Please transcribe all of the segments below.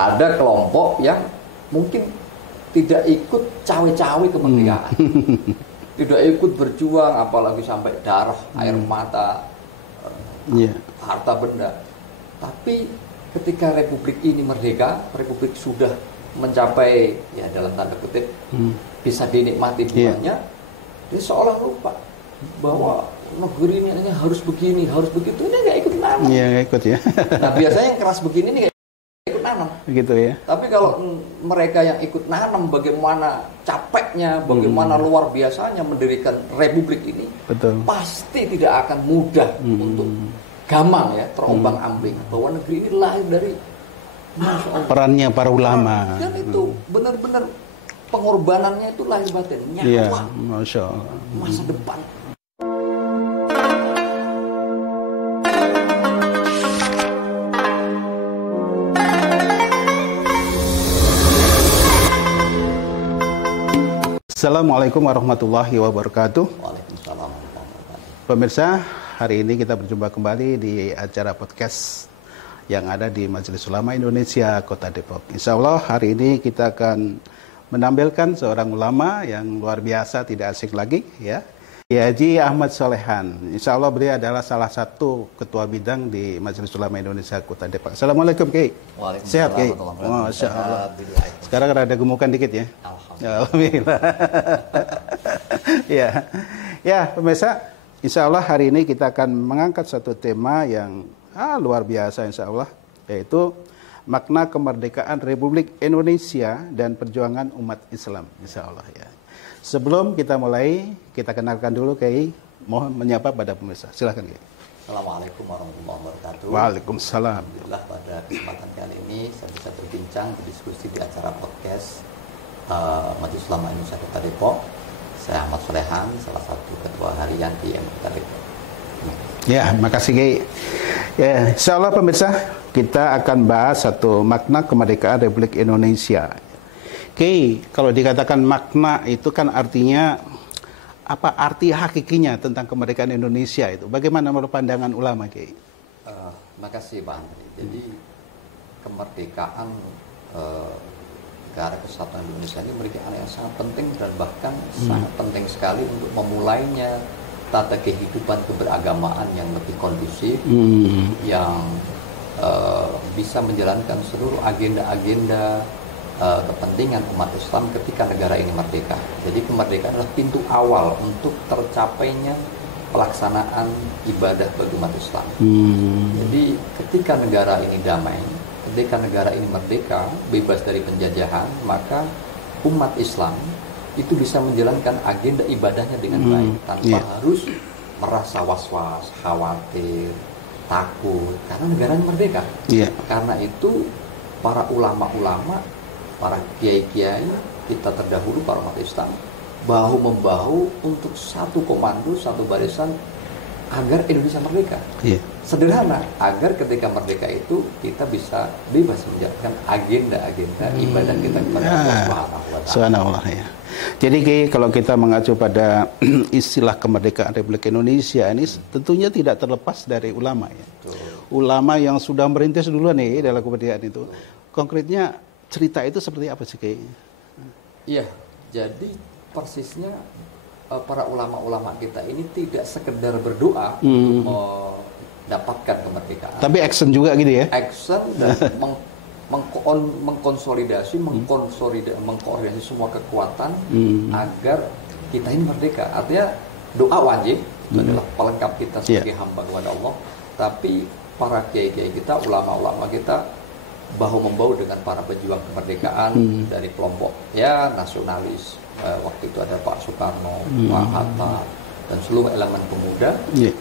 ada kelompok yang mungkin tidak ikut cawe-cawe kemerdekaan, tidak ikut berjuang, apalagi sampai darah, air mata, harta benda. Tapi ketika Republik ini merdeka, Republik sudah mencapai, ya dalam tanda kutip, bisa dinikmati buahnya, dia seolah lupa bahwa negeri ini harus begini, harus begitu. Ini nggak ikut nanam. Iya, nggak ikut ya. Nah, biasanya yang keras begini nih nggak ikut nanam. Gitu ya. Tapi kalau mereka yang ikut nanam, bagaimana capeknya, bagaimana luar biasanya mendirikan Republik ini, betul, pasti tidak akan mudah untuk gamang ya, terombang-ambing bahwa negeri ini lahir dari perannya para ulama. Dan itu benar-benar pengorbanannya itu lahir batin, nyawa, ya, Masya Allah, masa depan. Assalamualaikum warahmatullahi wabarakatuh. Waalaikumsalam warahmatullahi wabarakatuh. Pemirsa, hari ini kita berjumpa kembali di acara podcast yang ada di Majelis Ulama Indonesia Kota Depok. Insya Allah hari ini kita akan menampilkan seorang ulama yang luar biasa, tidak asing lagi, ya, Kiai Haji Ahmad Solehan. Insya Allah beliau adalah salah satu ketua bidang di Majelis Ulama Indonesia Kota Depok. Assalamualaikum, Kiai. Sehat, Kiai? Masya Allah. Sekarang ada gemukan dikit ya. Alhamdulillah. Ya, pemirsa, insya Allah hari ini kita akan mengangkat satu tema yang luar biasa, insya Allah, yaitu makna kemerdekaan Republik Indonesia dan perjuangan umat Islam, insya Allah ya. Sebelum kita mulai, kita kenalkan dulu Kiai, mohon menyapa pada pemirsa. Silakan Kiai. Assalamualaikum warahmatullahi wabarakatuh. Waalaikumsalam. Alhamdulillah pada kesempatan kali ini saya bisa berbincang, berdiskusi di acara podcast Majelis Ulama Indonesia Kota Depok. Saya Ahmad Solehan, salah satu ketua harian di MUI Kota Depok. Ya, makasih Kiai. Ya, insya Allah pemirsa, kita akan bahas satu makna kemerdekaan Republik Indonesia. Kiai, kalau dikatakan makna itu kan artinya apa, arti hakikinya tentang kemerdekaan Indonesia itu? Bagaimana menurut pandangan ulama, Kiai? Makasih Pak Andri. Jadi kemerdekaan negara kesatuan Indonesia ini merupakan yang sangat penting dan bahkan sangat penting sekali untuk memulainya tata kehidupan keberagamaan yang lebih kondusif, yang bisa menjalankan seluruh agenda-agenda kepentingan umat Islam ketika negara ini merdeka. Jadi kemerdekaan adalah pintu awal untuk tercapainya pelaksanaan ibadah bagi umat Islam. Jadi ketika negara ini damai, ketika negara ini merdeka, bebas dari penjajahan, maka umat Islam itu bisa menjalankan agenda ibadahnya dengan baik tanpa harus merasa was-was, khawatir, takut, karena negara ini merdeka. Karena itu para ulama-ulama, para kiai-kiai kita terdahulu, para umat Islam, bahu-membahu untuk satu komando, satu barisan agar Indonesia merdeka. Sederhana, agar ketika merdeka itu kita bisa bebas menjalankan agenda-agenda ibadah kita kepada Allah Subhanahu wa Ta'ala. Ya. Jadi Kiai, kalau kita mengacu pada istilah kemerdekaan Republik Indonesia ini tentunya tidak terlepas dari ulama ya. Ulama yang sudah merintis duluan nih dalam kemerdekaan itu. Konkretnya cerita itu seperti apa sih Kiai? Iya, jadi persisnya para ulama-ulama kita ini tidak sekedar berdoa untuk mendapatkan kemerdekaan. Tapi action juga gitu ya? Action dan mengkonsolidasi semua kekuatan agar kita ini merdeka. Artinya doa wajib, itu adalah pelengkap kita sebagai hamba kepada Allah. Tapi para kiai-kiai kita, ulama-ulama kita bahu-membahu dengan para pejuang kemerdekaan dari kelompok ya nasionalis. Waktu itu ada Pak Soekarno, Pak Hatta, dan seluruh elemen pemuda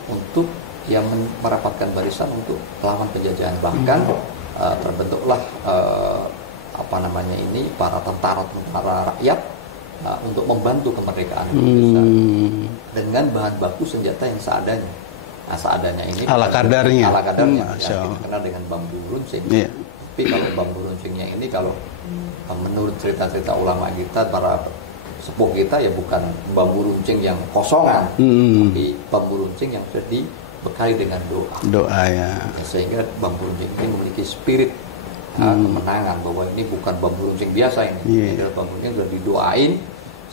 untuk yang merapatkan barisan untuk melawan penjajahan. Bahkan terbentuklah para tentara-tentara rakyat untuk membantu kemerdekaan Indonesia dengan bahan baku senjata yang seadanya. Nah, seadanya ini ala kadarnya yang kita kenal dengan bambu runcing. Tapi kalau bambu runcingnya ini, kalau menurut cerita-cerita ulama kita, para sepuh kita, ya bukan bambu runcing yang kosongan, tapi bambu runcing yang sudah dibekali dengan doa ya, sehingga bambu runcing ini memiliki spirit kemenangan, bahwa ini bukan bambu runcing biasa ini. Ini adalah bambu yang sudah didoain,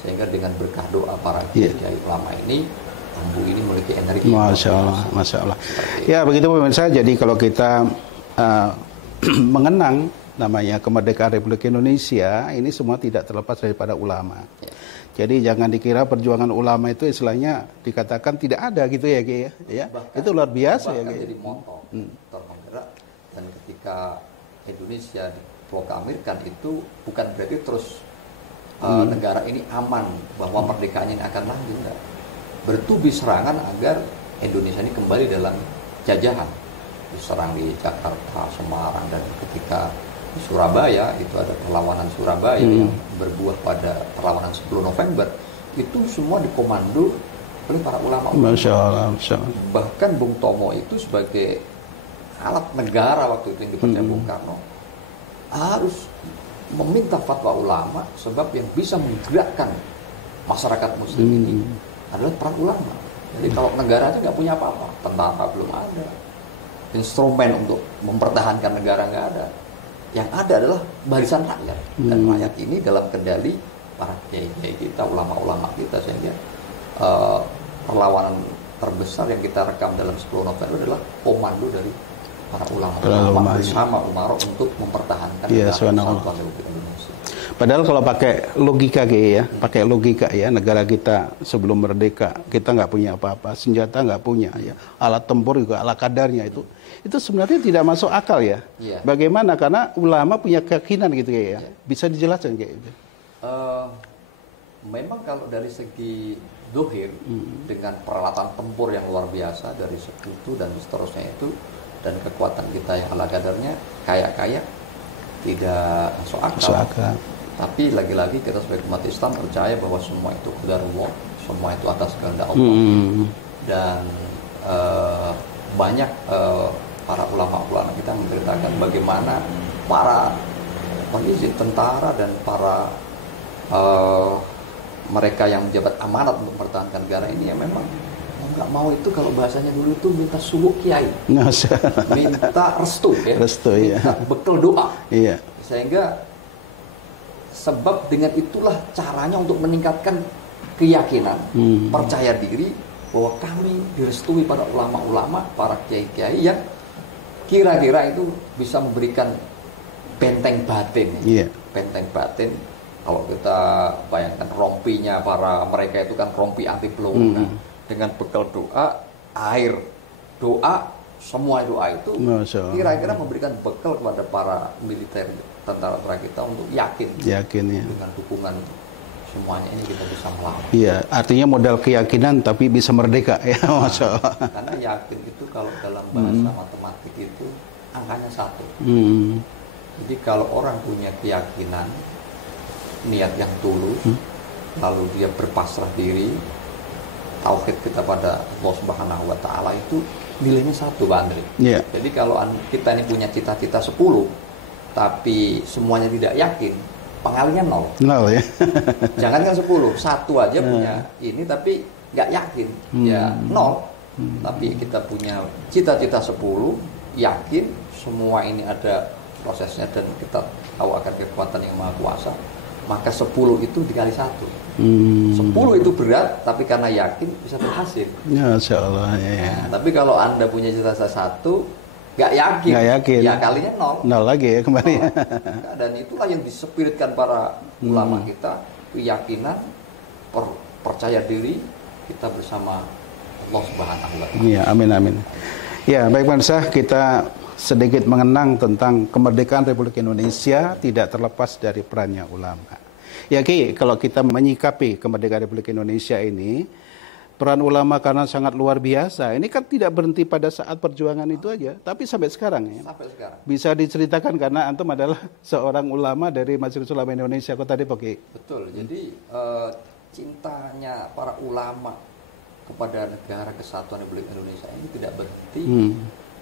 sehingga dengan berkah doa para kiai ulama ini, bambu ini memiliki energi. Masya Allah, Masya Allah. Ya begitu pemirsa. Jadi kalau kita mengenang namanya kemerdekaan Republik Indonesia, ini semua tidak terlepas daripada ulama. Jadi jangan dikira perjuangan ulama itu istilahnya dikatakan tidak ada gitu ya, Ki, ya. Bahkan, itu luar biasa ya, Ki. Jadi motor termenggerak, dan ketika Indonesia diproklamirkan itu bukan berarti terus negara ini aman, bahwa merdekaannya ini akan maju, enggak. Bertubi serangan agar Indonesia ini kembali dalam jajahan. Diserang di Jakarta, Semarang, dan ketika di Surabaya itu ada perlawanan Surabaya yang berbuah pada perlawanan 10 November, itu semua dikomando oleh para ulama. Masya Allah, Masya Allah. Bahkan Bung Tomo itu sebagai alat negara waktu itu yang dipercaya Bung Karno harus meminta fatwa ulama, sebab yang bisa menggerakkan masyarakat muslim ini adalah para ulama. Jadi kalau negara aja nggak punya apa-apa, tentara belum ada, instrumen untuk mempertahankan negara nggak ada, yang ada adalah barisan rakyat, dan rakyat ini dalam kendali para kiai-kiai kita, ulama-ulama kita, sehingga perlawanan terbesar yang kita rekam dalam 10 November adalah komando dari para ulama bersama Umaro untuk mempertahankan kesatuan Republik Indonesia. Padahal kalau pakai logika pakai logika ya, negara kita sebelum merdeka kita nggak punya apa-apa, senjata nggak punya ya, alat tempur juga ala kadarnya, itu sebenarnya tidak masuk akal ya. Bagaimana? Karena ulama punya keyakinan gitu ya. Bisa dijelaskan kayak gitu? Memang kalau dari segi dohir, dengan peralatan tempur yang luar biasa dari sekutu dan seterusnya itu, dan kekuatan kita yang ala kadarnya kayak tidak masuk akal. Tapi lagi-lagi kita sebagai umat Islam percaya bahwa semua itu qadarullah, semua itu atas kehendak Allah. Dan banyak para ulama-ulama kita menceritakan bagaimana para polisi, tentara, dan para mereka yang menjabat amanat untuk mempertahankan negara ini, ya memang nggak mau itu, kalau bahasanya dulu itu minta suluk kiai, minta restu ya, minta bekal doa. Sehingga sebab dengan itulah caranya untuk meningkatkan keyakinan, percaya diri bahwa kami direstui pada ulama-ulama, para kiai-kiai yang kira-kira itu bisa memberikan benteng batin. Benteng batin, kalau kita bayangkan rompinya para mereka itu kan rompi anti peluru. Dengan bekal doa, air doa, semua doa itu kira-kira memberikan bekal kepada para militer, tentara kita untuk yakin ya, dengan dukungan semuanya ini kita bisa melawan. Iya, artinya modal keyakinan tapi bisa merdeka ya, Masya Allah. Karena yakin itu kalau dalam bahasa matematik itu angkanya 1. Jadi kalau orang punya keyakinan, niat yang tulus, lalu dia berpasrah diri, tauhid kita pada Allah Subhanahu wa Ta'ala, itu nilainya 1, Pak Andre. Jadi kalau kita ini punya cita-cita 10, tapi semuanya tidak yakin, pengalinya 0 ya. Jangankan 10, 1 aja punya ini tapi nggak yakin, ya 0. Tapi kita punya cita-cita 10, yakin semua ini ada prosesnya, dan kita tahu akan kekuatan yang maha kuasa, maka 10 itu dikali 1. 10 itu berat, tapi karena yakin bisa berhasil. Masya Allah. Nah, tapi kalau Anda punya cita-cita 1, nggak yakin, ya kalinya 0 lagi ya kembali. Dan itulah yang dispiritkan para ulama kita, keyakinan, percaya diri kita bersama Allah Subhanahu wa Ta'ala. Iya, amin. Ya, baik pemirsa, kita sedikit mengenang tentang kemerdekaan Republik Indonesia tidak terlepas dari perannya ulama. Ya Ki, kalau kita menyikapi kemerdekaan Republik Indonesia ini, peran ulama karena sangat luar biasa. Ini kan tidak berhenti pada saat perjuangan itu aja, tapi sampai sekarang ya. Sampai sekarang. Bisa diceritakan karena antum adalah seorang ulama dari Majelis Ulama Indonesia Kota Depok. Betul. Jadi cintanya para ulama kepada negara kesatuan Republik Indonesia ini tidak berhenti,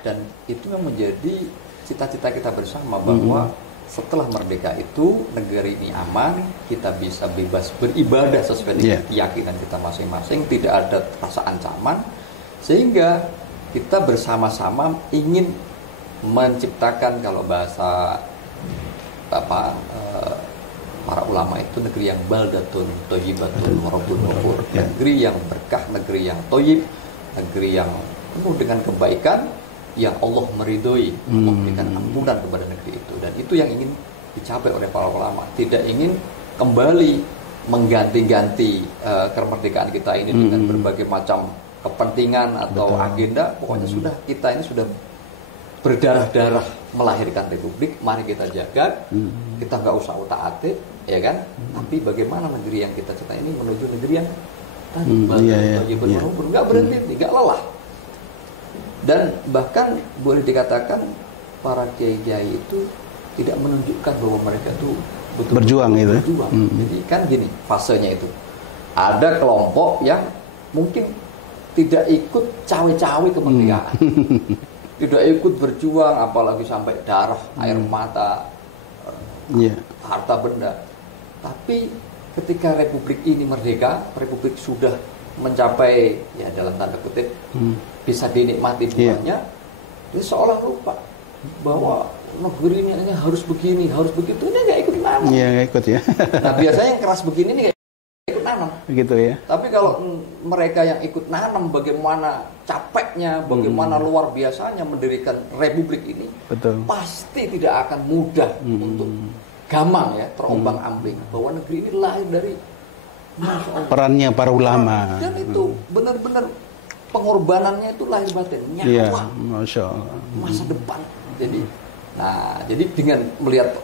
dan itu yang menjadi cita-cita kita bersama, bahwa setelah merdeka itu negeri ini aman, kita bisa bebas beribadah sesuai dengan keyakinan kita masing-masing, tidak ada rasa ancaman, sehingga kita bersama-sama ingin menciptakan, kalau bahasa para ulama itu negeri yang baldatun thayyibatun wa rabbun ghafur, negeri yang berkah, negeri yang thayyib, negeri yang penuh dengan kebaikan, yang Allah meridhoi, Allah memberikan ampunan kepada negeri itu. Dan itu yang ingin dicapai oleh para ulama, tidak ingin kembali mengganti-ganti kemerdekaan kita ini dengan berbagai macam kepentingan atau agenda. Pokoknya sudah, kita ini sudah berdarah-darah melahirkan republik, mari kita jaga, kita nggak usah utak-atik, ya kan? Tapi bagaimana negeri yang kita cintai ini menuju negeri yang nggak berhenti, nggak lelah. Dan bahkan boleh dikatakan para kiai itu tidak menunjukkan bahwa mereka itu betul-betul berjuang itu. Jadi kan gini fasenya itu, ada kelompok yang mungkin tidak ikut cawe-cawe kemerdekaan. Tidak ikut berjuang, apalagi sampai darah, air mata, harta benda. Tapi ketika republik ini merdeka, republik sudah mencapai, ya dalam tanda kutip, bisa dinikmati buahnya, dia seolah lupa bahwa negeri ini harus begini, harus begitu. Ini nggak ikut nanam. Iya, nggak ikut ya. Nah biasanya yang keras begini nih nggak ikut nanam. Begitu ya. Tapi kalau mereka yang ikut nanam, bagaimana capeknya, bagaimana luar biasanya mendirikan republik ini, betul, pasti tidak akan mudah untuk gamang ya, terombang-ambing bahwa negeri ini lahir dari perannya para ulama. Dan itu benar-benar pengorbanannya itu lahir batin, nyawa, ya, Masya Allah, masa depan. Jadi dengan melihat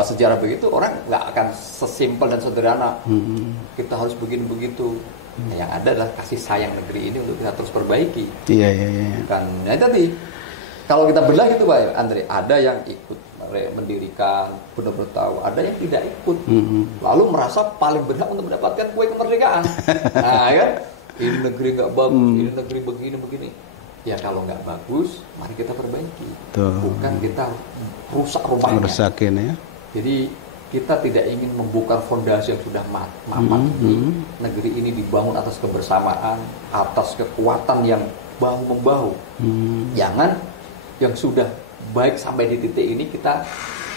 sejarah begitu, orang nggak akan sesimpel dan sederhana kita harus begini begitu. Yang ada adalah kasih sayang negeri ini untuk kita terus perbaiki. Iya. Kan, nah tadi kalau kita belah gitu Pak Andre, ada yang ikut mendirikan, benar-benar tahu, ada yang tidak ikut, lalu merasa paling berhak untuk mendapatkan kue kemerdekaan. Nah kan, ini negeri nggak bagus, ini negeri begini. Ya kalau nggak bagus, mari kita perbaiki. Bukan kita rusak rumahnya. Merusakin ya. Jadi kita tidak ingin membongkar fondasi yang sudah mamat. Negeri ini dibangun atas kebersamaan, atas kekuatan yang bahu-membahu. Jangan yang sudah baik sampai di titik ini kita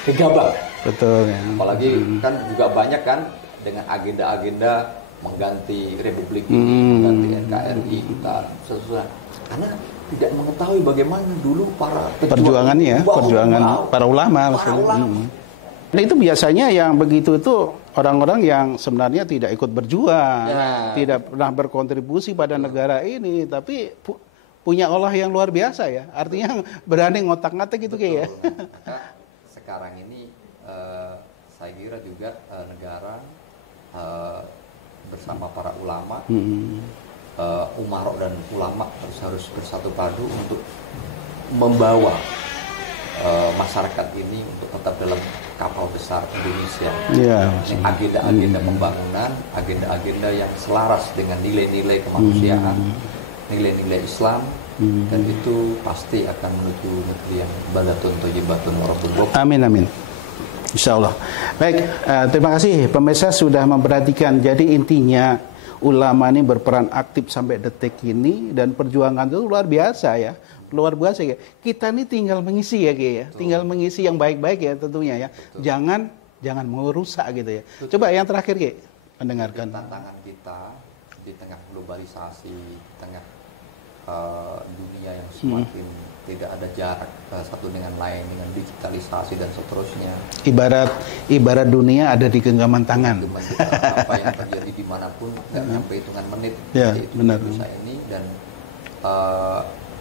gegabah. Betul ya. Apalagi kan juga banyak kan dengan agenda-agenda mengganti republik ini, mengganti NKRI kita sesuatu. Karena tidak mengetahui bagaimana dulu para perjuangan para ulama. Nah itu biasanya yang begitu itu orang-orang yang sebenarnya tidak ikut berjuang, tidak pernah berkontribusi pada negara ini, tapi punya Allah yang luar biasa ya. Artinya berani ngotak-ngatik gitu kayak ya. Sekarang ini saya kira juga negara bersama para ulama, umarok dan ulama harus bersatu padu untuk membawa masyarakat ini untuk tetap dalam kapal besar Indonesia. Agenda-agenda pembangunan, agenda-agenda yang selaras dengan nilai-nilai kemanusiaan, nilai-nilai Islam, dan itu pasti akan menuju negeri yang baldatun thayyibatun wa rabbun ghafur. Amin. Insyaallah. Baik, terima kasih pemirsa sudah memperhatikan. Jadi intinya ulama ini berperan aktif sampai detik ini dan perjuangan itu luar biasa ya. Luar biasa ya. Kita ini tinggal mengisi ya Ki ya. Tinggal mengisi yang baik-baik ya tentunya ya. Jangan merusak gitu ya. Coba yang terakhir Ki, mendengarkan tantangan kita di tengah globalisasi, di tengah dunia yang semakin tidak ada jarak satu dengan lain, dengan digitalisasi dan seterusnya. Ibarat dunia ada di genggaman tangan. Apa yang terjadi dimanapun nggak sampai hitungan menit. Ya, benar. Ini dan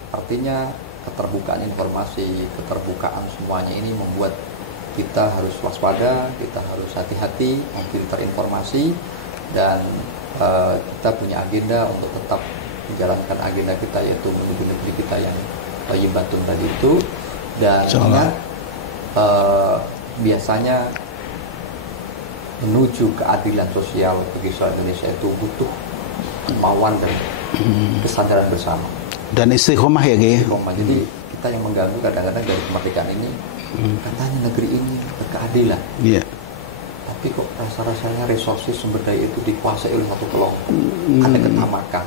artinya keterbukaan informasi, keterbukaan semuanya ini membuat kita harus waspada, kita harus hati-hati memfilter informasi, dan kita punya agenda untuk tetap menjalankan agenda kita, yaitu menuju negeri kita yang thayyibatun tadi itu. Dan ingat, biasanya menuju keadilan sosial bagi seluruh Indonesia itu butuh kemauan dan kesadaran bersama. Dan istiqomah ya Ki. Jadi kita yang mengganggu kadang-kadang dari kemerdekaan ini, katanya negeri ini berkeadilan. Iya. Tapi tapi kok rasa-rasanya resources sumber daya itu dikuasai oleh satu kelompok. Ada ketamakan,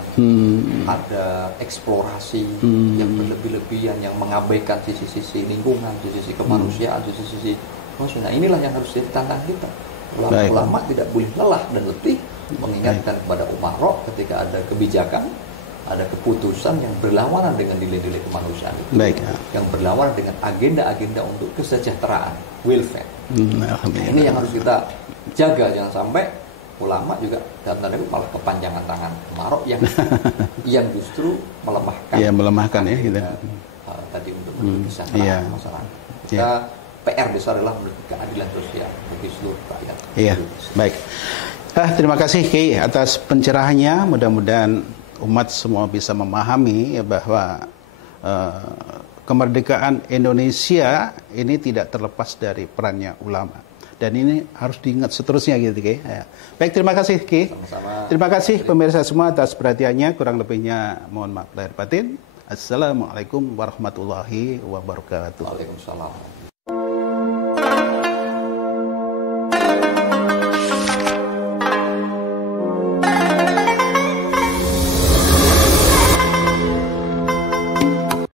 ada eksplorasi yang berlebih-lebihan, yang mengabaikan sisi-sisi lingkungan, sisi-sisi kemanusiaan, sisi-sisi manusia. Nah, inilah yang harus jadi tantangan kita. Ulama tidak boleh lelah dan letih mengingatkan kepada umarok ketika ada kebijakan, ada keputusan yang berlawanan dengan nilai-nilai kemanusiaan itu, yang berlawanan dengan agenda-agenda untuk kesejahteraan, welfare. Ini yang harus kita jaga, jangan sampai ulama juga dalam tanda kutip malah kepanjangan tangan umarok yang justru melemahkan. Iya, melemahkan ya gitu. Tadi untuk kesejahteraan masyarakat. Kita PR besar adalah memberikan keadilan sosial bagi seluruh rakyat. Iya, baik. Terima kasih Ki atas pencerahannya. Mudah-mudahan umat semua bisa memahami ya, bahwa kemerdekaan Indonesia ini tidak terlepas dari perannya ulama. Dan ini harus diingat seterusnya gitu Ki. Ya. Baik, terima kasih Ki. Sama-sama. Terima kasih pemirsa semua atas perhatiannya. Kurang lebihnya mohon maaf lahir batin. Assalamualaikum warahmatullahi wabarakatuh. Waalaikumsalam.